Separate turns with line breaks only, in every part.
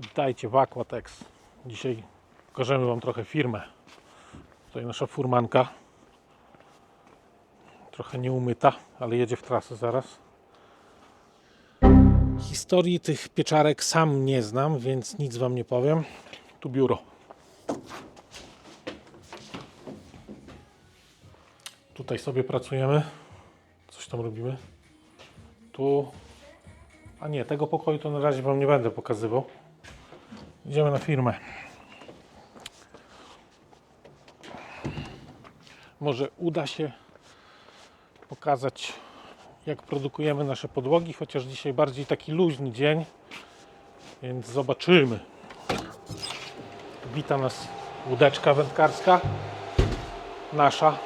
Witajcie w Aquatex. Dzisiaj pokażemy Wam trochę firmę. Tutaj nasza furmanka. Trochę nieumyta, ale jedzie w trasę zaraz. Historii tych pieczarek sam nie znam, więc nic Wam nie powiem. Tu biuro. Tutaj sobie pracujemy. Coś tam robimy. Tu. A nie, tego pokoju to na razie Wam nie będę pokazywał. Idziemy na firmę. Może uda się pokazać, jak produkujemy nasze podłogi, chociaż dzisiaj bardziej taki luźny dzień, więc zobaczymy. Wita nas łódeczka wędkarska, nasza,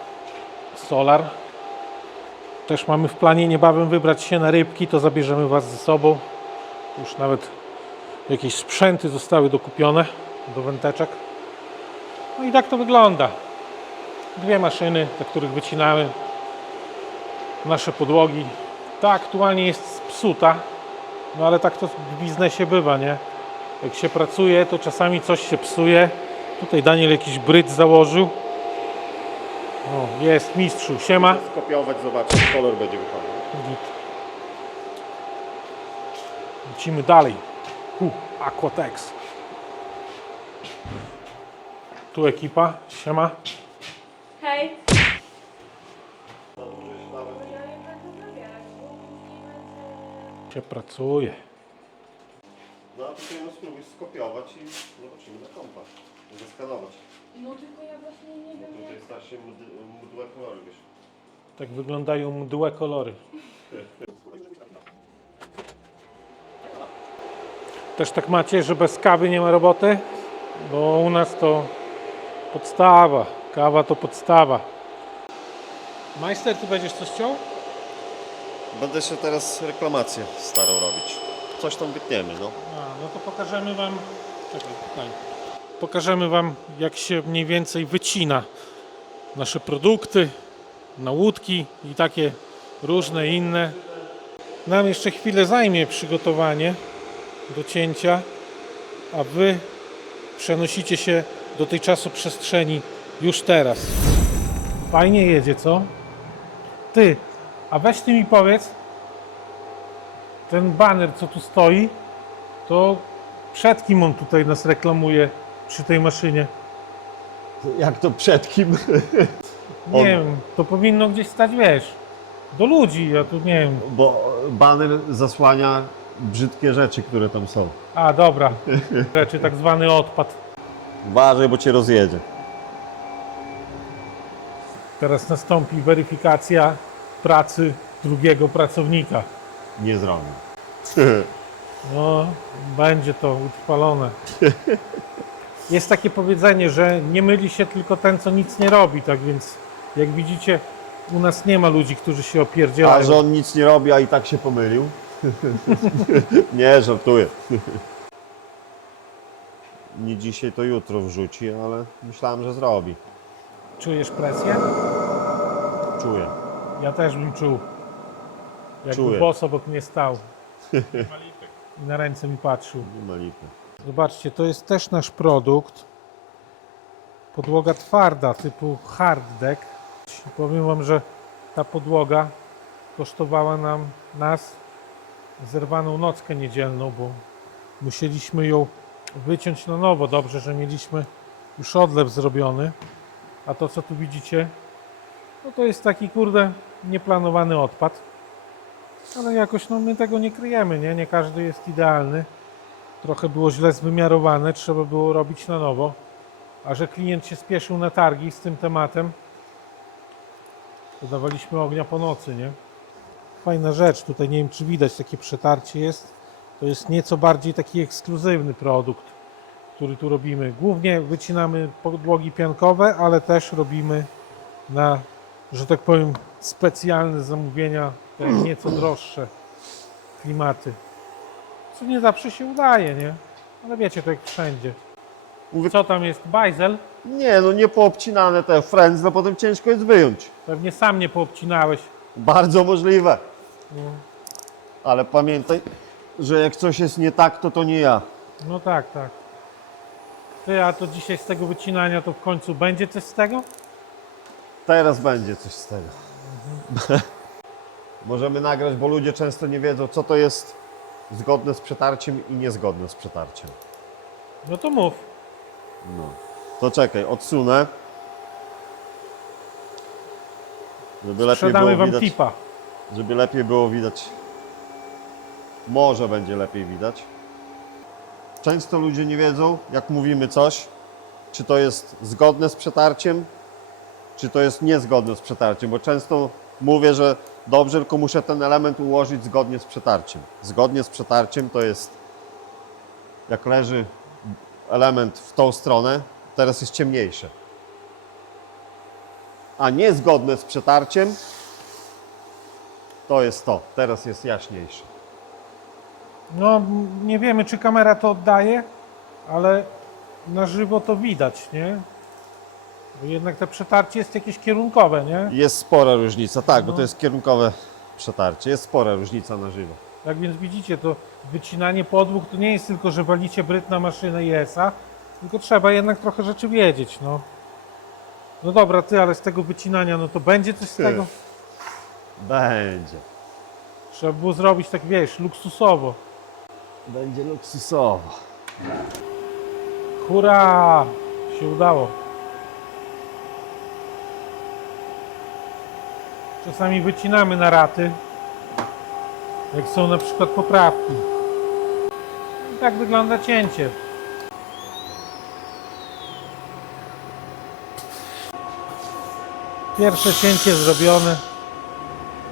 Solar. Też mamy w planie niebawem wybrać się na rybki, to zabierzemy Was ze sobą. Już nawet jakieś sprzęty zostały dokupione do wędeczek. No i tak to wygląda. Dwie maszyny, za których wycinamy nasze podłogi. Ta aktualnie jest psuta, no ale tak to w biznesie bywa, nie? Jak się pracuje, to czasami coś się psuje. Tutaj Daniel jakiś bryt założył. O, jest mistrzu, siema.
skopiować, zobaczyć, kolor będzie wychodził.
Git. Lecimy dalej. Aquatex. Tu ekipa, siema.
Hej.
Się pracuje.
No a tutaj no spróbuj skopiować i zobaczymy na kompa. Zeskanować.
No tylko ja właśnie nie wiem
tutaj
jak...
starsze mdłe kolory, wiesz.
Tak wyglądają mdłe kolory. Też tak macie, że bez kawy nie ma roboty? Bo u nas to podstawa. Kawa to podstawa. Majster, ty będziesz coś chciał?
Będę się teraz reklamację starą robić. Coś tam wytniemy, no.
A, no to pokażemy Wam. Czekaj, daj. Pokażemy Wam, jak się mniej więcej wycina nasze produkty na łódki i takie różne inne. Nam jeszcze chwilę zajmie przygotowanie do cięcia, a Wy przenosicie się do tej czasoprzestrzeni już teraz. Fajnie jedzie, co? Ty, a weź Ty mi powiedz, ten baner, co tu stoi, to przed kim on tutaj nas reklamuje przy tej maszynie?
Jak to przed kim?
Nie
On-
wiem, to powinno gdzieś stać, wiesz, do ludzi, ja tu nie wiem.
Bo baner zasłania brzydkie rzeczy, które tam są.
A, dobra, rzeczy, tak zwany odpad.
Uważaj, bo cię rozjedzie.
Teraz nastąpi weryfikacja pracy drugiego pracownika.
Nie zrobię.
No, będzie to utrwalone. Jest takie powiedzenie, że nie myli się tylko ten, co nic nie robi, tak więc jak widzicie, u nas nie ma ludzi, którzy się opierdzielają.
A że on nic nie robi, a i tak się pomylił? nie, żartuję. nie dzisiaj, to jutro wrzuci, ale myślałem, że zrobi.
Czujesz presję?
Czuję.
Ja też bym czuł. Jakby
Czuję.
boss obok mnie stał. I na ręce mi patrzył.
Nie ma lipy.
Zobaczcie, to jest też nasz produkt. Podłoga twarda, typu hard deck. Powiem Wam, że ta podłoga kosztowała nam nas zerwaną nockę niedzielną, bo musieliśmy ją wyciąć na nowo. Dobrze, że mieliśmy już odlew zrobiony. A to, co tu widzicie, no to jest taki, kurde, nieplanowany odpad. Ale jakoś no, my tego nie kryjemy, nie? Nie każdy jest idealny trochę było źle zwymiarowane, trzeba było robić na nowo. A że klient się spieszył na targi z tym tematem, to dawaliśmy ognia po nocy, nie? Fajna rzecz, tutaj nie wiem czy widać, takie przetarcie jest. To jest nieco bardziej taki ekskluzywny produkt, który tu robimy. Głównie wycinamy podłogi piankowe, ale też robimy na, że tak powiem, specjalne zamówienia, te nieco droższe klimaty. Co nie zawsze się udaje, nie? Ale wiecie, to jak wszędzie.
Mówię-
Co tam jest? Bajzel?
Nie, no nie poobcinane te friends, no potem ciężko jest wyjąć.
Pewnie sam nie poobcinałeś.
Bardzo możliwe.
No.
Ale pamiętaj, że jak coś jest nie tak, to to nie ja.
No tak, tak. Ty, a to dzisiaj z tego wycinania to w końcu będzie coś z tego?
Teraz będzie coś z tego. Możemy nagrać, bo ludzie często nie wiedzą, co to jest zgodne z przetarciem i niezgodne z przetarciem.
No to mów.
No. To czekaj, odsunę. Żeby lepiej
Sprzedamy
było
wam
widać.
tipa.
Żeby lepiej było widać. Może będzie lepiej widać. Często ludzie nie wiedzą, jak mówimy coś, czy to jest zgodne z przetarciem, czy to jest niezgodne z przetarciem, bo często mówię, że dobrze, tylko muszę ten element ułożyć zgodnie z przetarciem. Zgodnie z przetarciem to jest, jak leży element w tą stronę, teraz jest ciemniejsze. A niezgodne z przetarciem to jest to. Teraz jest jaśniejsze.
No, nie wiemy, czy kamera to oddaje, ale na żywo to widać, nie? Bo jednak te przetarcie jest jakieś kierunkowe, nie?
Jest spora różnica, tak, bo
No.
to jest kierunkowe przetarcie. Jest spora różnica na żywo.
Tak więc widzicie, to wycinanie podłóg to nie jest tylko, że walicie bryt na maszynę i ESA, tylko trzeba jednak trochę rzeczy wiedzieć, no. No dobra, ty, ale z tego wycinania, no to będzie coś z
Ty.
tego?
Będzie.
Trzeba było zrobić tak, wiesz, luksusowo.
Będzie luksusowo.
Hurra! Się udało. Czasami wycinamy na raty, jak są na przykład poprawki. I tak wygląda cięcie. Pierwsze cięcie zrobione.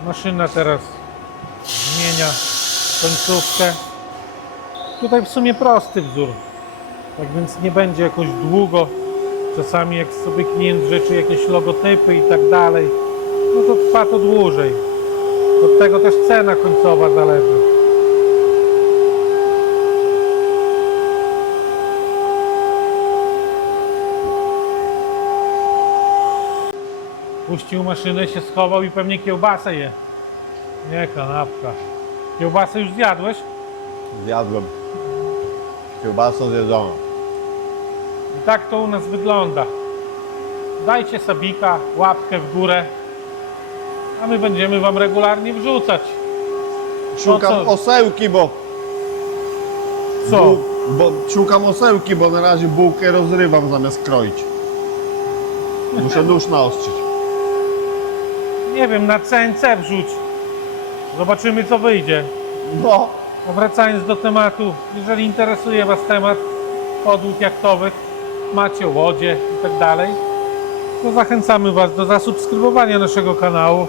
Maszyna teraz zmienia końcówkę. Tutaj w sumie prosty wzór. Tak więc nie będzie jakoś długo. Czasami jak sobie klient życzy jakieś logotypy i tak dalej, no to trwa to dłużej. Od tego też cena końcowa zależy. Puścił maszynę, się schował i pewnie kiełbasę je. Nie kanapka. Kiełbasę już zjadłeś?
Zjadłem. Kiełbasa zjedzona.
I tak to u nas wygląda. Dajcie sabika, łapkę w górę, a my będziemy Wam regularnie wrzucać.
Szukam
co?
osełki, bo...
Co?
Bu- bo szukam osełki, bo na razie bułkę rozrywam zamiast kroić. Muszę nóż naostrzyć.
Nie wiem, na CNC wrzuć. Zobaczymy co wyjdzie.
No.
A wracając do tematu, jeżeli interesuje Was temat podłóg jachtowych, macie łodzie i tak dalej, to zachęcamy Was do zasubskrybowania naszego kanału.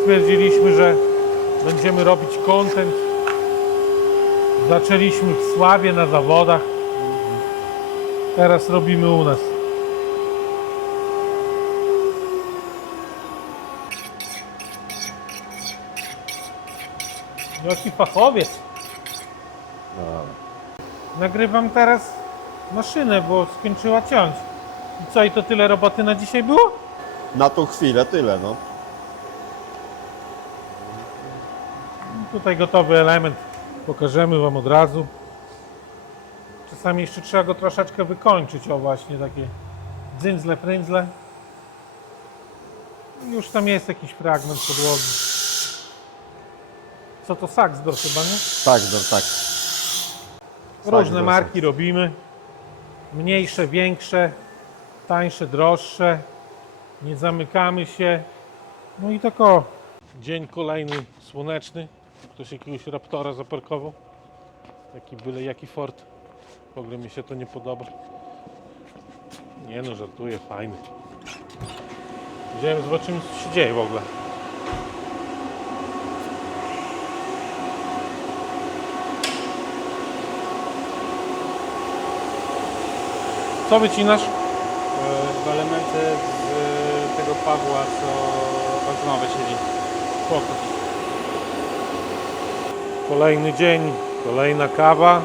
Stwierdziliśmy, że będziemy robić content. Zaczęliśmy w Sławie na zawodach. Teraz robimy u nas. Jaki fachowiec. Nagrywam teraz maszynę, bo skończyła ciąć. I co, i to tyle roboty na dzisiaj było?
Na tą chwilę tyle, no.
Tutaj gotowy element. Pokażemy Wam od razu. Czasami jeszcze trzeba go troszeczkę wykończyć. O właśnie, takie dzyndzle, fryndzle. Już tam jest jakiś fragment podłogi. Co to Saxdor chyba, nie?
Tak, no tak.
Różne
Saxdor,
marki robimy. Mniejsze, większe, tańsze, droższe. Nie zamykamy się. No i tak o. Dzień kolejny słoneczny. Ktoś jakiegoś Raptora zaparkował. Taki byle jaki Ford. W ogóle mi się to nie podoba. Nie no, żartuję, fajny. Idziemy, zobaczymy co się dzieje w ogóle. Co wycinasz?
E, elementy z tego Pawła, co benzynowe siedzi.
Spoko. Kolejny dzień, kolejna kawa.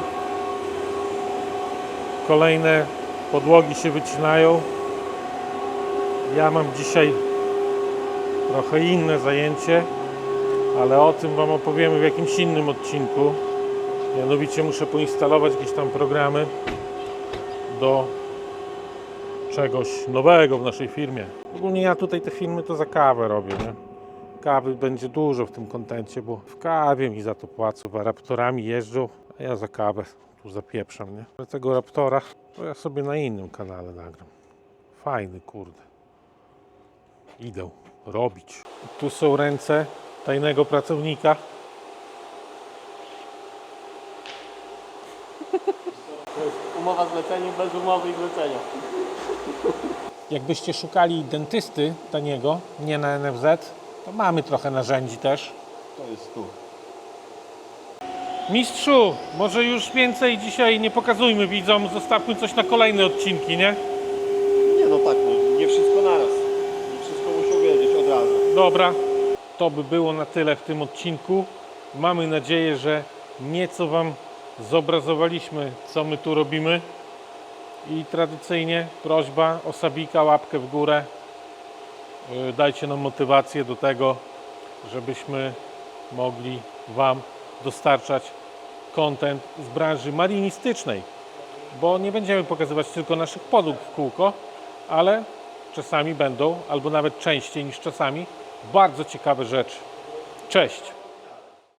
Kolejne podłogi się wycinają. Ja mam dzisiaj trochę inne zajęcie, ale o tym Wam opowiemy w jakimś innym odcinku. Mianowicie muszę poinstalować jakieś tam programy do czegoś nowego w naszej firmie. Ogólnie ja tutaj te filmy to za kawę robię, nie? Kawy będzie dużo w tym kontencie, bo w kawie mi za to płacą, a raptorami jeżdżą, a ja za kawę tu zapieprzam, nie? Ale tego raptora to ja sobie na innym kanale nagram. Fajny, kurde. Idę robić. Tu są ręce tajnego pracownika.
Umowa zlecenia bez umowy i zlecenia.
Jakbyście szukali dentysty taniego, nie na NFZ, to mamy trochę narzędzi też.
To jest tu.
Mistrzu, może już więcej dzisiaj nie pokazujmy widzom, zostawmy coś na kolejne odcinki, nie?
Nie no tak, no, nie wszystko naraz. Nie wszystko muszą wiedzieć od razu.
Dobra, to by było na tyle w tym odcinku. Mamy nadzieję, że nieco Wam zobrazowaliśmy, co my tu robimy. I tradycyjnie prośba o sabika, łapkę w górę. Yy, Dajcie nam motywację do tego, żebyśmy mogli Wam dostarczać content z branży marinistycznej. Bo nie będziemy pokazywać tylko naszych podłóg w kółko, ale czasami będą, albo nawet częściej niż czasami, bardzo ciekawe rzeczy. Cześć!